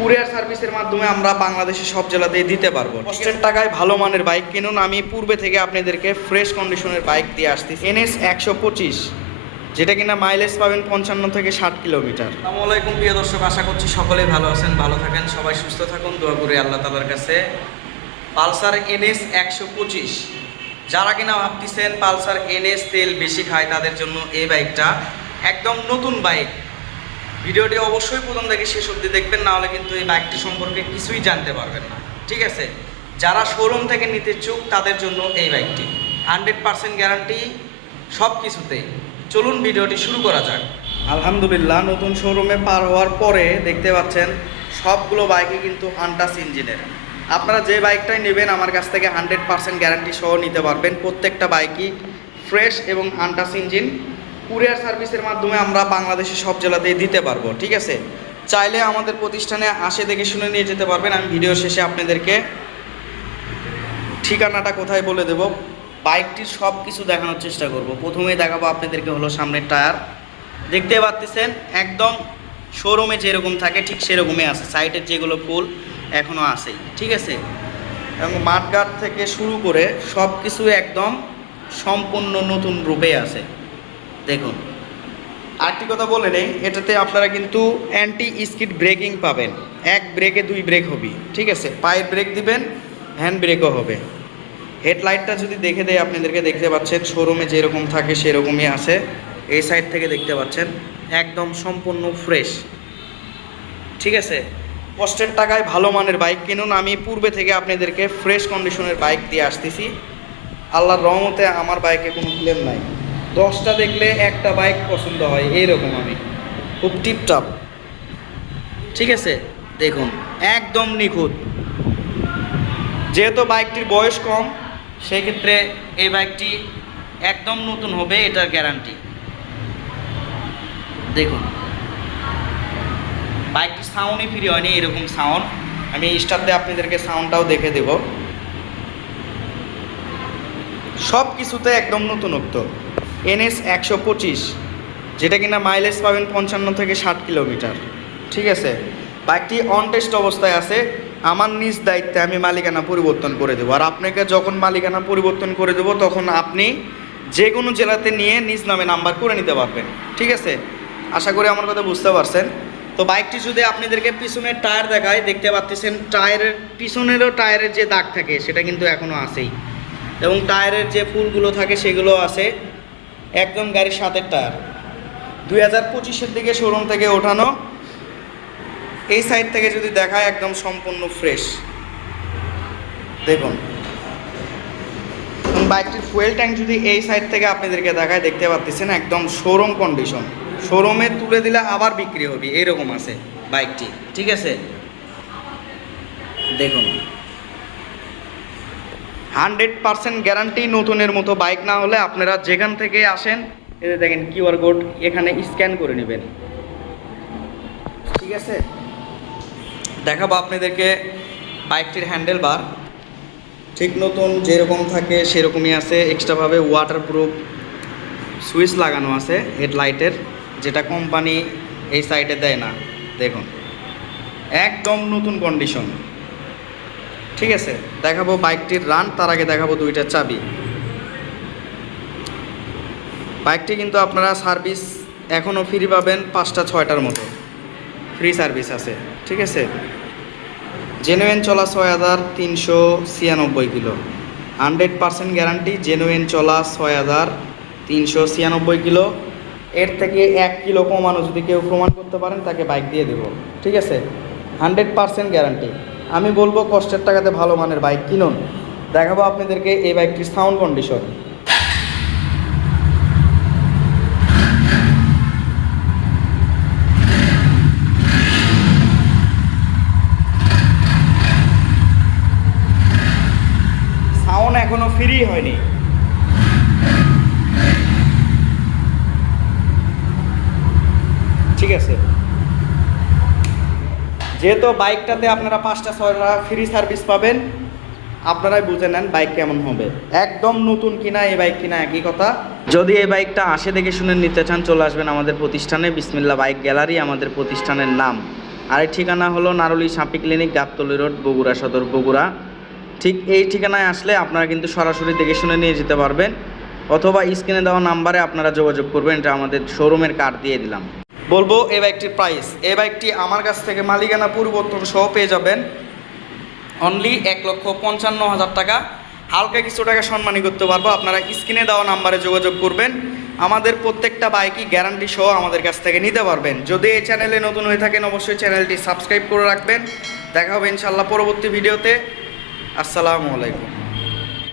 Courier সার্ভিসের মাধ্যমে আমরা বাংলাদেশের সব জেলাতেই দিতে পারব। কষ্টের টাকায় ভালো মানের বাইক কিনুন। আমি পূর্বে থেকে আপনাদেরকে ফ্রেশ কন্ডিশনের বাইক দিয়ে আসতেছি। এনএস একশো পঁচিশ, যেটা কিনা মাইলেজ পাবেন পঞ্চান্ন থেকে ষাট কিলোমিটার। আসসালামু আলাইকুম, প্রিয় দর্শক, আশা করছি সকলেই ভালো আছেন, ভালো থাকেন, সবাই সুস্থ থাকুন, দোয়া করি আল্লাহ তালার কাছে। পালসার এনএস একশো পঁচিশ, যারা কিনা ভাবতেছেন পালসার এনএস তেল বেশি খায়, তাদের জন্য এই বাইকটা একদম নতুন বাইক। ভিডিওটি অবশ্যই প্রথম থেকে শেষ অবধি দেখবেন না হলে কিন্তু এই বাইকটি সম্পর্কে কিছুই জানতে পারবেন না। ঠিক আছে? যারা শোরুম থেকে নিতে চুক তাদের জন্য এই বাইকটি হান্ড্রেড পার্সেন্ট গ্যারান্টি সব কিছুতেই। চলুন ভিডিওটি শুরু করা যাক। আলহামদুলিল্লাহ, নতুন শোরুমে পার হওয়ার পরে দেখতে পাচ্ছেন, সবগুলো বাইকই কিন্তু আনটাস ইঞ্জিনের আপনারা যে বাইকটাই নেবেন, আমার কাছ থেকে হান্ড্রেড পার্সেন্ট গ্যারান্টি সহ নিতে পারবেন। প্রত্যেকটা বাইকই ফ্রেশ এবং আনটাস ইঞ্জিন কুরিয়ার সার্ভিসের মাধ্যমে আমরা বাংলাদেশের সব জেলাতেই দিতে পারব, ঠিক আছে? চাইলে আমাদের প্রতিষ্ঠানে আসে দেখে শুনে নিয়ে যেতে পারবেন। আমি ভিডিও শেষে আপনাদেরকে ঠিকানাটা কোথায় বলে দেব। বাইকটির সব কিছু দেখানোর চেষ্টা করব। প্রথমেই দেখাবো আপনাদেরকে হলো সামনের টায়ার। দেখতে পাচ্ছেন একদম শোরুমে যেরকম থাকে, ঠিক সেরকমই আছে। সাইডের যেগুলো ফুল এখনও আছেই, ঠিক আছে? এবং মাঠগাট থেকে শুরু করে সব কিছু একদম সম্পূর্ণ নতুন রূপে আছে। দেখুন। আরেকটি কথা বলে নেই, এটাতে আপনারা কিন্তু অ্যান্টি স্কিড ব্রেকিং পাবেন। এক ব্রেকে দুই ব্রেক হবে, ঠিক আছে? পায়ের ব্রেক দিবেন হ্যান্ড ব্রেকও হবে। হেডলাইটটা যদি দেখে দেয় আপনাদেরকে দেখতে পাচ্ছেন শোরুমে যেরকম থাকে সেরকমই আছে। এই সাইড থেকে দেখতে পাচ্ছেন, একদম সম্পূর্ণ ফ্রেশ ঠিক আছে? কষ্টের টাকায় ভালো মানের বাইক কিনুন। আমি পূর্বে থেকে আপনাদেরকে ফ্রেশ কন্ডিশনের বাইক দিয়ে আসতেছি। আল্লাহর রহমতে আমার বাইকে কোনো ক্লেম নাই। দশটা দেখলে একটা বাইক পছন্দ হয়, এইরকম আমি। খুব টিপটপ ঠিক আছে? দেখুন, একদম নিখুঁত। যেহেতু বাইকটির বয়স কম, সেক্ষেত্রে এই বাইকটি একদম নতুন হবে, এটার গ্যারান্টি দেখুন। বাইকটি সাউন্ডই ফ্রি হয়নি, এরকম সাউন্ড আমি দিয়ে আপনাদেরকে সাউন্ডটাও দেখে দেব। সব কিছুতে একদম নতুনত্ব। এনএস একশো পঁচিশ, যেটা কিনা মাইলেজ পাবেন পঞ্চান্ন থেকে ষাট কিলোমিটার, ঠিক আছে? বাইকটি অন টেস্ট অবস্থায় আছে, আমার নিজ দায়িত্বে আমি মালিকানা পরিবর্তন করে দেবো। আর আপনাকে যখন মালিকানা পরিবর্তন করে দেবো, তখন আপনি যে কোনো জেলাতে নিয়ে নিজ নামে নাম্বার করে নিতে পারবেন, ঠিক আছে? আশা করি আমার কথা বুঝতে পারছেন। তো বাইকটি যদি আপনাদেরকে পিছনের টায়ার দেখায়, দেখতে পাচ্ছেন টায়ারের, পিছনেরও টায়ারের যে দাগ থাকে, সেটা কিন্তু এখনও আছেই। এবং টায়ারের যে ফুলগুলো থাকে, সেগুলো আছে। একদম গাড়ির সাতের টায়ার। দুই হাজার পঁচিশের দিকে শোরুম থেকে ওঠানো। এই সাইড থেকে যদি দেখায়, একদম সম্পূর্ণ ফ্রেশ দেখুন। বাইকটির ফুয়েল ট্যাঙ্ক যদি এই সাইড থেকে আপনাদেরকে দেখায়, দেখতে পাচ্ছেন একদম শোরুম কন্ডিশন শোরুমে তুলে দিলে আবার বিক্রি হবে, এরকম আছে বাইকটি। ঠিক আছে? দেখুন। হান্ড্রেড পার্সেন্ট গ্যারান্টি নতুনের মতো বাইক না হলে আপনারা যেখান থেকে আসেন এতে দেখেন কিউআর কোড, এখানে স্ক্যান করে নেবেন। ঠিক আছে? দেখাবো আপনাদেরকে বাইকটির হ্যান্ডেল বার। ঠিক নতুন যেরকম থাকে সেরকমই আছে, এক্সট্রাভাবে ওয়াটার প্রুফ সুইচ লাগানো আছে হেডলাইটের, যেটা কোম্পানি এই সাইডে দেয় না। দেখুন, একদম নতুন কন্ডিশন ঠিক আছে, দেখাবো বাইকটির রান তার আগে দেখাবো দুইটা চাবি। বাইকটি কিন্তু আপনারা সার্ভিস এখনও ফ্রি পাবেন পাঁচটা, ছয়টার মতো। ফ্রি সার্ভিস আছে, ঠিক আছে? জেনুইন চলা ছয় হাজার তিনশো ছিয়ানব্বই kilo. Hundred percent guarantee genuine চলা ছয় হাজার তিনশো ছিয়ানব্বই কিলো। এর থেকে এক কিলো কমানো যদি কেউ প্রমাণ করতে পারেন, তাকে বাইক দিয়ে দেবো, ঠিক আছে? হান্ড্রেড পার্সেন্ট গ্যারান্টি আমি বলব কষ্টের টাকাতে ভালো মানের বাইক কিনুন। দেখাবো আপনাদেরকে এই বাইকটির সাউন্ড কন্ডিশন সাউন্ড এখনও ফ্রি হয়নি। ঠিক আছে। যেহেতু বাইকটাতে আপনারা পাঁচটা, ছয়টা ফ্রি সার্ভিস পাবেন, আপনারাই বুঝে নেন বাইক কেমন হবে। একদম নতুন কিনা এই বাইক কিনা একই কথা। যদি এই বাইকটা আসে দেখে শুনে নিতে চান, চলে আসবেন আমাদের প্রতিষ্ঠানে বিসমিল্লা বাইক গ্যালারি, আমাদের প্রতিষ্ঠানের নাম। আর এই ঠিকানা হলো নারুলি সাপি ক্লিনিক, গাবতলি রোড, বগুড়া সদর, বগুড়া। ঠিক এই ঠিকানায় আসলে আপনারা কিন্তু সরাসরি দেখে শুনে নিয়ে যেতে পারবেন, অথবা স্ক্রিনে দেওয়া নাম্বারে আপনারা যোগাযোগ করবেন, এটা আমাদের শোরুমের কার্ড দিয়ে দিলাম। বলব এই বাইকটির প্রাইস এই বাইকটি আমার কাছ থেকে মালিকানা পরিবর্তন সহ পেয়ে যাবেন অনলি এক লক্ষ পঞ্চান্ন হাজার টাকা। হালকা কিছু টাকা সম্মানী করতে পারব। আপনারা স্ক্রিনে দেওয়া নাম্বারে যোগাযোগ করবেন। আমাদের প্রত্যেকটা বাইকই গ্যারান্টি সহ আমাদের কাছ থেকে নিতে পারবেন। যদি এই চ্যানেলে নতুন হয়ে থাকেন, অবশ্যই চ্যানেলটি সাবস্ক্রাইব করে রাখবেন। দেখা হবে ইনশাল্লাহ পরবর্তী ভিডিওতে আসসালামু আলাইকুম।